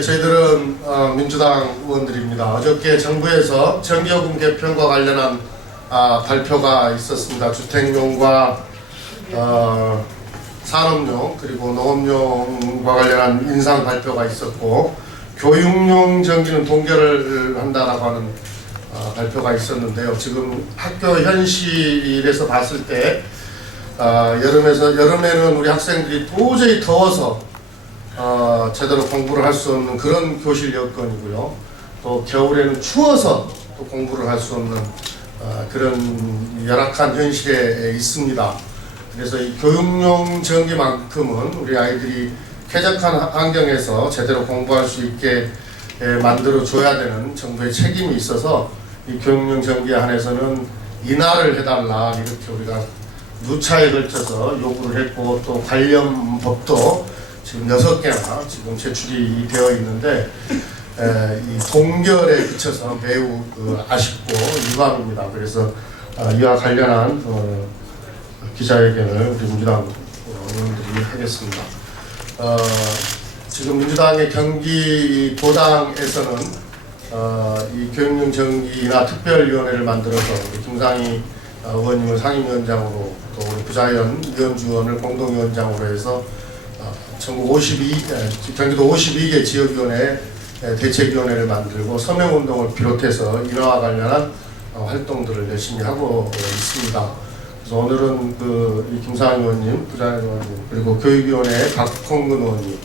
저희들은 민주당 의원들입니다. 어저께 정부에서 전기요금 개편과 관련한 발표가 있었습니다. 주택용과 산업용 그리고 농업용과 관련한 인상 발표가 있었고, 교육용 전기는 동결을 한다라고 하는 발표가 있었는데요. 지금 학교 현실에서 봤을 때 여름에는 우리 학생들이 도저히 더워서 제대로 공부를 할 수 없는 그런 교실 여건이고요. 또 겨울에는 추워서 또 공부를 할 수 없는 그런 열악한 현실에 있습니다. 그래서 이 교육용 전기만큼은 우리 아이들이 쾌적한 환경에서 제대로 공부할 수 있게 만들어 줘야 되는 정부의 책임이 있어서 이 교육용 전기에 한해서는 인하를 해달라, 이렇게 우리가 누차에 걸쳐서 요구를 했고, 또 관련 법도 지금 6개나 지금 제출이 되어 있는데 이 동결에 그쳐서 매우 아쉽고 유감입니다. 그래서 이와 관련한 기자회견을 우리 민주당 의원들이 하겠습니다. 지금 민주당의 경기도당에서는 이 교육용 전기나 특별위원회를 만들어서 우리 김상희 의원님을 상임위원장으로, 또 우리 부자연 이현주 의원을 공동위원장으로 해서 전국 경기도 52개 지역위원회 대책위원회를 만들고 서명운동을 비롯해서 인하와 관련한 활동들을 열심히 하고 있습니다. 그래서 오늘은 이 김상희 의원님, 부자연 의원님, 그리고 교육위원회 박홍근 의원님,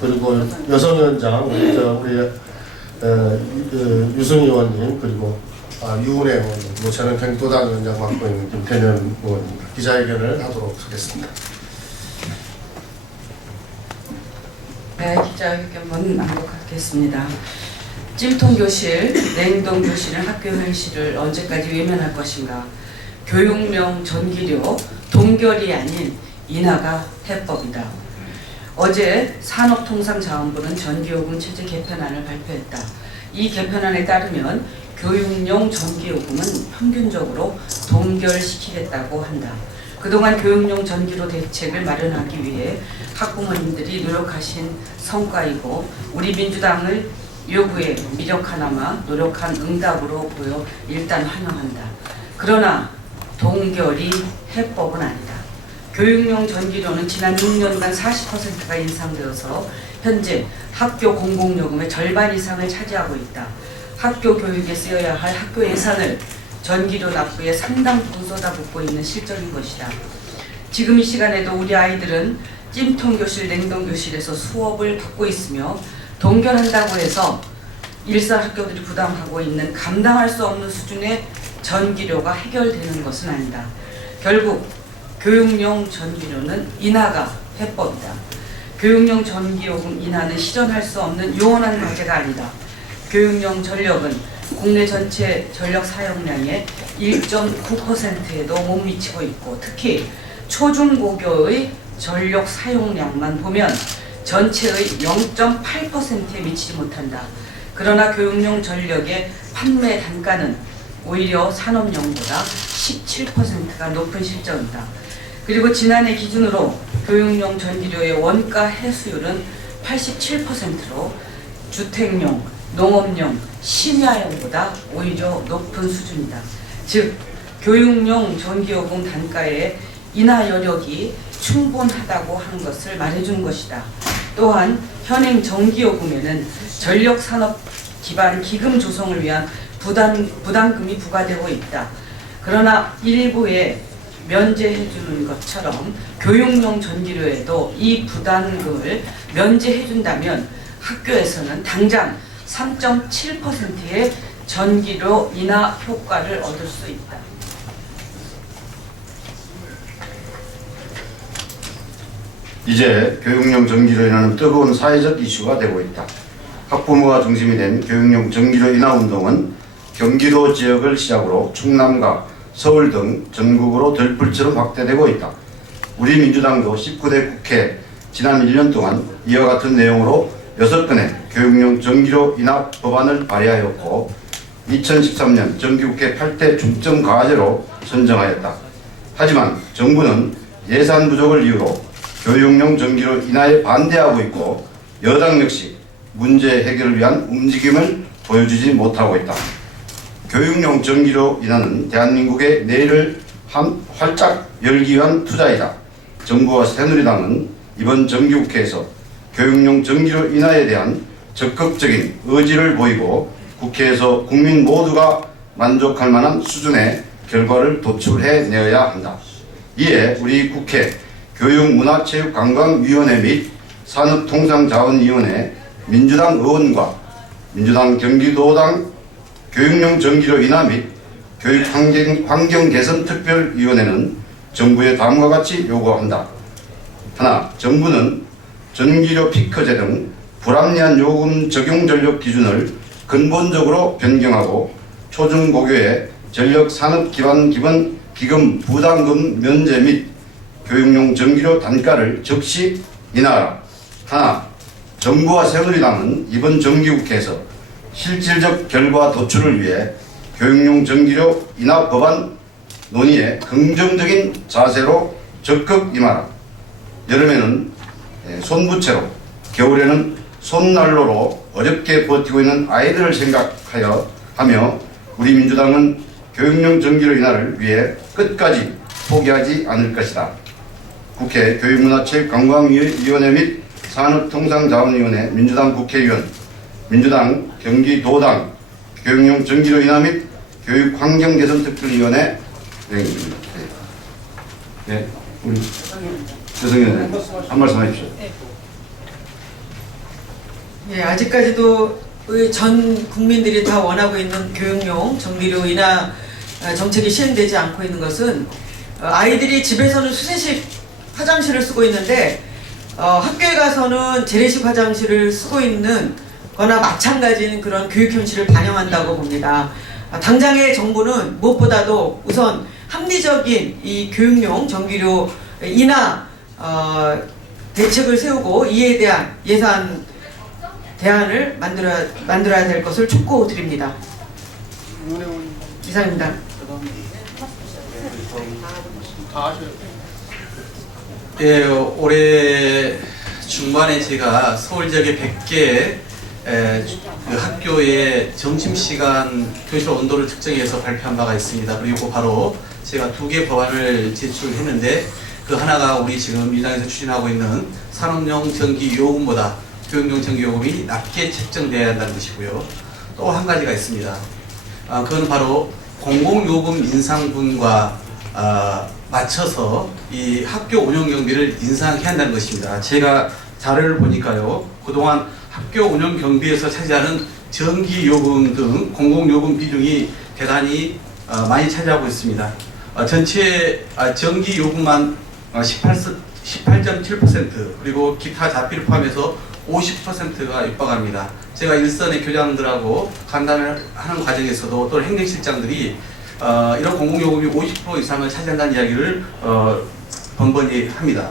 그리고 여성위원장 우리 유승희 의원님, 그리고 유은혜 의원님, 그리고 저는 경기도당 위원장 맡고 있는 김태년 의원입니다. 기자회견을 하도록 하겠습니다. 네, 기자회견문 낭독하겠습니다. 찜통교실, 냉동교실은 학교 현실을 언제까지 외면할 것인가? 교육용 전기료 동결이 아닌 인하가 해법이다. 어제 산업통상자원부는 전기요금 체제 개편안을 발표했다. 이 개편안에 따르면 교육용 전기요금은 평균적으로 동결시키겠다고 한다. 그동안 교육용 전기료 대책을 마련하기 위해 학부모님들이 노력하신 성과이고, 우리 민주당을 요구에 미력 하나마 노력한 응답으로 보여 일단 환영한다. 그러나 동결이 해법은 아니다. 교육용 전기료는 지난 6년간 40%가 인상되어서 현재 학교 공공요금의 절반 이상을 차지하고 있다. 학교 교육에 쓰여야 할 학교 예산을 전기료 납부에 상당부 쏟아붓고 있는 실정인 것이다. 지금 이 시간에도 우리 아이들은 찜통교실, 냉동교실에서 수업을 받고 있으며, 동결한다고 해서 일선 학교들이 부담하고 있는 감당할 수 없는 수준의 전기료가 해결되는 것은 아니다. 결국 교육용 전기료는 인하가 해법이다. 교육용 전기요금 인하는 실현할 수 없는 요원한 과제가 아니다. 교육용 전력은 국내 전체 전력 사용량의 1.9%에도 못 미치고 있고, 특히 초중고교의 전력 사용량만 보면 전체의 0.8%에 미치지 못한다. 그러나 교육용 전력의 판매 단가는 오히려 산업용보다 17%가 높은 실정이다. 그리고 지난해 기준으로 교육용 전기료의 원가 해수율은 87%로 주택용, 농업용, 심야용보다 오히려 높은 수준이다. 즉, 교육용 전기요금 단가의 인하 여력이 충분하다고 하는 것을 말해준 것이다. 또한 현행 전기요금에는 전력산업 기반 기금 조성을 위한 부담금이 부과되고 있다. 그러나 일부에 면제해주는 것처럼 교육용 전기료에도 이 부담금을 면제해준다면 학교에서는 당장 3.7%의 전기료 인하 효과를 얻을 수 있다. 이제 교육용 전기료 인하는 뜨거운 사회적 이슈가 되고 있다. 학부모가 중심이 된 교육용 전기료 인하 운동은 경기도 지역을 시작으로 충남과 서울 등 전국으로 들불처럼 확대되고 있다. 우리 민주당도 19대 국회 지난 1년 동안 이와 같은 내용으로 6건의 교육용 전기료 인하 법안을 발의하였고, 2013년 정기국회 8대 중점 과제로 선정하였다. 하지만 정부는 예산 부족을 이유로 교육용 전기료 인하에 반대하고 있고, 여당 역시 문제 해결을 위한 움직임을 보여주지 못하고 있다. 교육용 전기로 인하는 대한민국의 내일을 활짝 열기 위한 투자이다. 정부와 새누리당은 이번 정기국회에서 교육용 전기료 인하에 대한 적극적인 의지를 보이고 국회에서 국민 모두가 만족할 만한 수준의 결과를 도출해내어야 한다. 이에 우리 국회 교육문화체육관광위원회 및 산업통상자원위원회 민주당 의원과 민주당 경기도당 교육용 전기료 인하 및 교육환경개선특별위원회는 정부의 다음과 같이 요구한다. 하나, 정부는 전기료 피크제 등 불합리한 요금 적용 전력 기준을 근본적으로 변경하고 초중고교의 전력산업기반 기금 부담금 면제 및 교육용 전기료 단가를 즉시 인하하라. 하나, 정부와 새누리당은 이번 정기국회에서 실질적 결과 도출을 위해 교육용 전기료 인하 법안 논의에 긍정적인 자세로 적극 임하라. 여름에는 손부채로, 겨울에는 손난로로 어렵게 버티고 있는 아이들을 생각하며 우리 민주당은 교육용 전기료 인하를 위해 끝까지 포기하지 않을 것이다. 국회 교육문화체육관광위원회 및 산업통상자원위원회 민주당 국회의원, 민주당 경기도당 교육용 전기료 인하 및 교육환경개선특별위원회 대행입니다. 네, 우리 조성현 한 말씀 하십시오. 예, 아직까지도 우리 전 국민들이 다 원하고 있는 교육용 전기료 인하 정책이 시행되지 않고 있는 것은 아이들이 집에서는 수세식 화장실을 쓰고 있는데 학교에 가서는 재래식 화장실을 쓰고 있는 거나 마찬가지인 그런 교육 현실을 반영한다고 봅니다. 당장의 정부는 무엇보다도 우선 합리적인 이 교육용 전기료 인하 대책을 세우고 이에 대한 예산 대안을 만들어야 될 것을 촉구드립니다. 이상입니다. 예, 올해 중반에 제가 서울 지역의 100개 그 학교의 점심시간 교실 온도를 측정해서 발표한 바가 있습니다. 그리고 바로 제가 2개 법안을 제출했는데 그 하나가 우리 지금 민주당에서 추진하고 있는 산업용 전기 요금보다 교육용 전기 요금이 낮게 책정되어야 한다는 것이고요. 또 한 가지가 있습니다. 그건 바로 공공요금 인상분과 맞춰서 이 학교 운영 경비를 인상해야 한다는 것입니다. 제가 자료를 보니까요, 그동안 학교 운영 경비에서 차지하는 전기요금 등 공공요금 비중이 대단히 많이 차지하고 있습니다. 전체 전기요금만 18.7% 그리고 기타 잡비를 포함해서 50%가 육박합니다. 제가 일선의 교장들하고 간담회를 하는 과정에서도 또 행정실장들이 이런 공공요금이 50% 이상을 차지한다는 이야기를 번번이 합니다.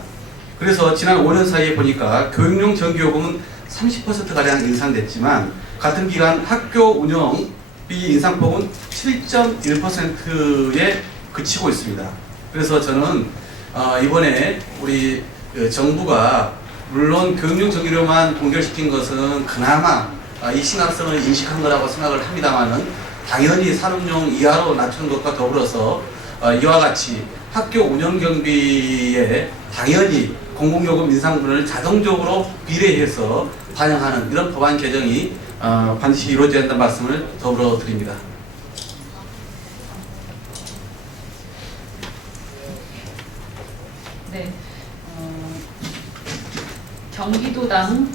그래서 지난 5년 사이에 보니까 교육용 전기요금은 30%가량 인상됐지만 같은 기간 학교 운영비 인상폭은 7.1%에 그치고 있습니다. 그래서 저는 이번에 우리 정부가 물론 교육용 전기료만 동결시킨 것은 그나마 이 심각성을 인식한 거라고 생각을 합니다만은 당연히 산업용 이하로 낮추는 것과 더불어서 이와 같이 학교 운영 경비에 당연히 공공요금 인상분을 자동적으로 비례해서 반영하는 이런 법안 개정이 반드시 이루어져야 한다는 말씀을 더불어 드립니다. 네, 경기도당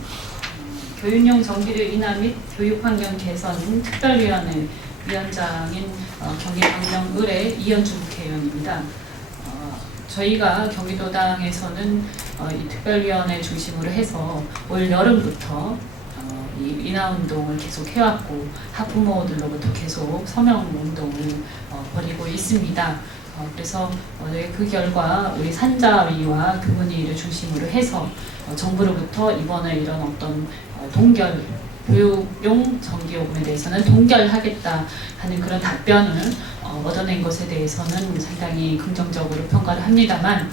교육용 전기료 인하 및 교육환경 개선 특별위원회 위원장인 경기광명을의 이현주 국회의원입니다. 저희가 경기도당에서는 이 특별위원회 중심으로 해서 올 여름부터 이 인하운동을 계속 해왔고 학부모들로부터 계속 서명운동을 벌이고 있습니다. 그래서 그 결과 우리 산자위와 교문위를 중심으로 해서 정부로부터 이번에 이런 어떤 동결, 교육용 전기요금에 대해서는 동결하겠다 하는 그런 답변을 얻어낸 것에 대해서는 상당히 긍정적으로 평가를 합니다만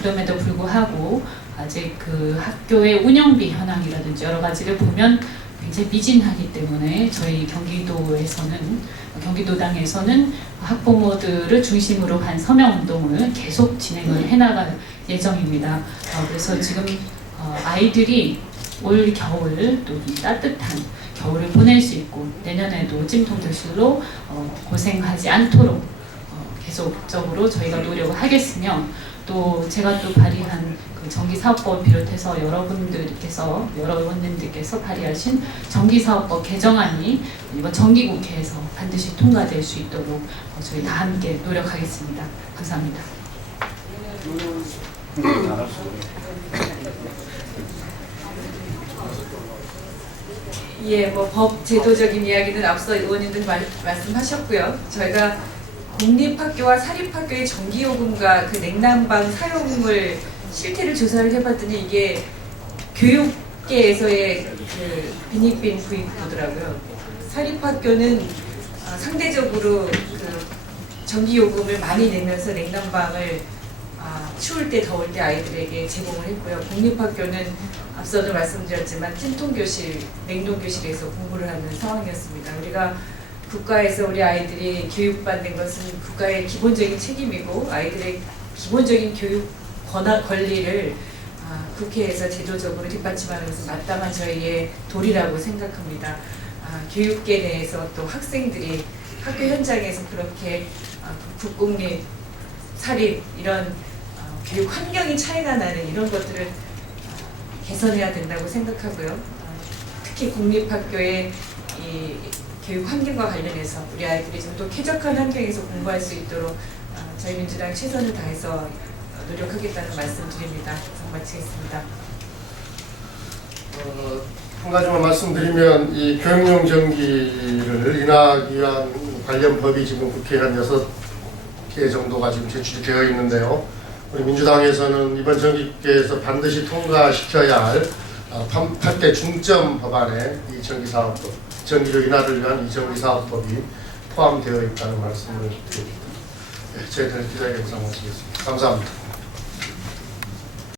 그럼에도 불구하고 아직 그 학교의 운영비 현황이라든지 여러 가지를 보면 굉장히 미진하기 때문에 저희 경기도당에서는 학부모들을 중심으로 한 서명 운동을 계속 진행을 해나갈 예정입니다. 그래서 지금 아이들이 올 겨울 또 따뜻한 겨울을 보낼 수 있고 내년에도 찜통교실로 고생하지 않도록 계속적으로 저희가 노력을 하겠으며 또 제가 또 발의한 그 정기사업법을 비롯해서 여러분들께서 발의하신 정기사업법 개정안이 이번 정기국회에서 반드시 통과될 수 있도록 저희 다 함께 노력하겠습니다. 감사합니다. 예, 뭐 법 제도적인 이야기는 앞서 의원님들 말씀하셨고요. 저희가 공립학교와 사립학교의 전기요금과 그 냉난방 사용을 실태를 조사를 해봤더니 이게 교육계에서의 그 빈익빈 부익부더라고요. 사립학교는 상대적으로 그 전기요금을 많이 내면서 냉난방을 추울 때 더울 때 아이들에게 제공을 했고요. 공립학교는 앞서도 말씀드렸지만 찜통교실, 냉동교실에서 공부를 하는 상황이었습니다. 우리가 국가에서 우리 아이들이 교육받는 것은 국가의 기본적인 책임이고 아이들의 기본적인 교육 권리를 국회에서 제도적으로 뒷받침하는 것은 마땅한 저희의 도리라고 생각합니다. 교육계 내에서 또 학생들이 학교 현장에서 그렇게 국공립, 사립 이런 교육 환경이 차이가 나는 이런 것들을 개선해야 된다고 생각하고요. 특히 공립학교의 이 교육 환경과 관련해서 우리 아이들이 좀 더 쾌적한 환경에서 공부할 수 있도록 저희 민주당 최선을 다해서 노력하겠다는 말씀드립니다. 이상 마치겠습니다. 한 가지만 말씀드리면 이 교육용 전기를 인하하기 위한 관련 법이 지금 국회에 한 6개 정도가 지금 제출이 되어 있는데요. 우리 민주당에서는 이번 정기국회에서 반드시 통과시켜야 할 8대 중점 법안에 이 전기사업법, 전기료 인하를 위한 이 전기사업법이 포함되어 있다는 말씀을 드립니다. 네, 저희들 기자회견 마치겠습니다. 감사합니다.